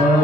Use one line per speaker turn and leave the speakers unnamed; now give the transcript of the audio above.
Lord.